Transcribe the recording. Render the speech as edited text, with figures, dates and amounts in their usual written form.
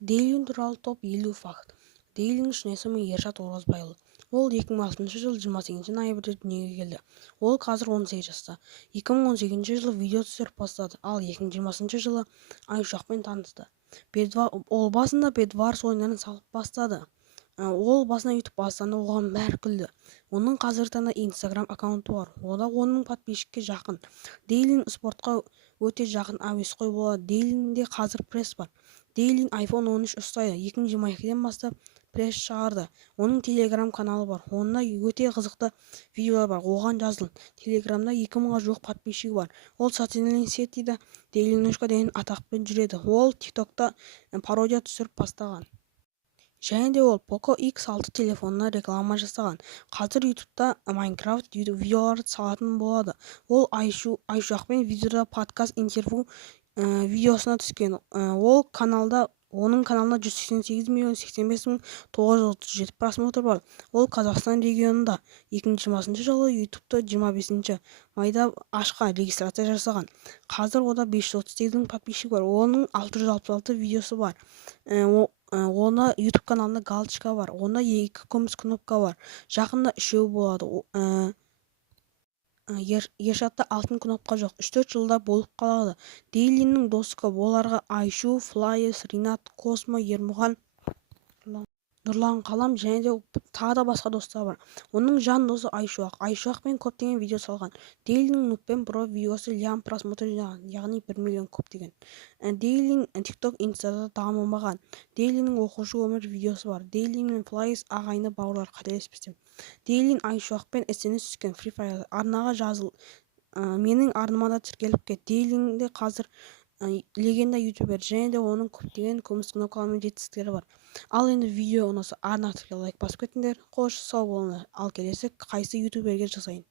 Дейлин туралы топ 50 факт. Дейлиннің есімі Ершат Оразбайұлы. Ол 2006 жылы 28 ноябрьде дүниеге келді. Ол қазір 18 жаста. 2018 жылы видео түсіріп бастады, ал 2020 жылы Айшуақпен танысты. Ол басында Бедварс ойындарын салып бастады. Ол басына YouTube бастағанда оған бәрі күлді. Оның қазіргі таңда Instagram аккаунты бар. Ода 10 мың подписчикке жақын. Дейлин спортқа өте жақын әуесқой болады. Дейлинде қазір пресс бар. Дейлин iPhone 13 ұстайды. 2022-ден бастап пресс шығарды. Оның Telegram каналы бар. Онда өте қызықты видеолар бар. Оған жазылын. Телеграмда 2000-ға жуық подписчигі бар. Ол социальный сетиде Дейлинушка деген атақпен жүреді. Ол TikTokта пародия түсіріп бастаған. Және де ол Poco X6 телефонына реклама жасаған. Қазір YouTube'да Minecraft видеоларды салатын болады. Ол Айшуақпен видеода подкаст интервью видеосына түскен. Оның каналында 188.085.937 просмотр бар. Ол Қазақстан регионында 2020 жылы YouTube'да 25 майда ашқа регистрация жасаған. Қазір ода 538 подписчик бар. Оның 666 видеосы бар. Онда YouTube каналында галочка бар. Онда 2 күміс кнопка бар. Жақында 3 болады. Ершатта алтын кнопка жоқ. 3-4 жылда болып қалады. Дейлиннің досы көп. Оларға Айшу, Флайс, Ринат, Космо, Ермұхан, Нұрлан Қалам және де тағы да басқа достар бар. Оның жан досы Айшуақ. Айшуақпен көптеген видео салған. Дейлиннің нутпен про видеосы лям просмотр жинаған, яғни 1 миллион көптеген. Дейлин TikTok, Instaда дамымаған. Дейлиннің оқушы өмір видеосы бар. Дейлин мен Флайс ағайынды бауырлар, қателеспесем. Дейлин Айшуақпен SMS түскен. Free Fire арнаға жазыл. Менің арнамада тіркеліп кет. Дейлинде қазір легенда ютубер және де оның көптеген күміс кнопкалармен жетістіктері бар. Ал енді видео ұнаса арна лайк басып кетіңдер. Қош сау болыңдар. Ал келесі қайсы ютуберге жасайын.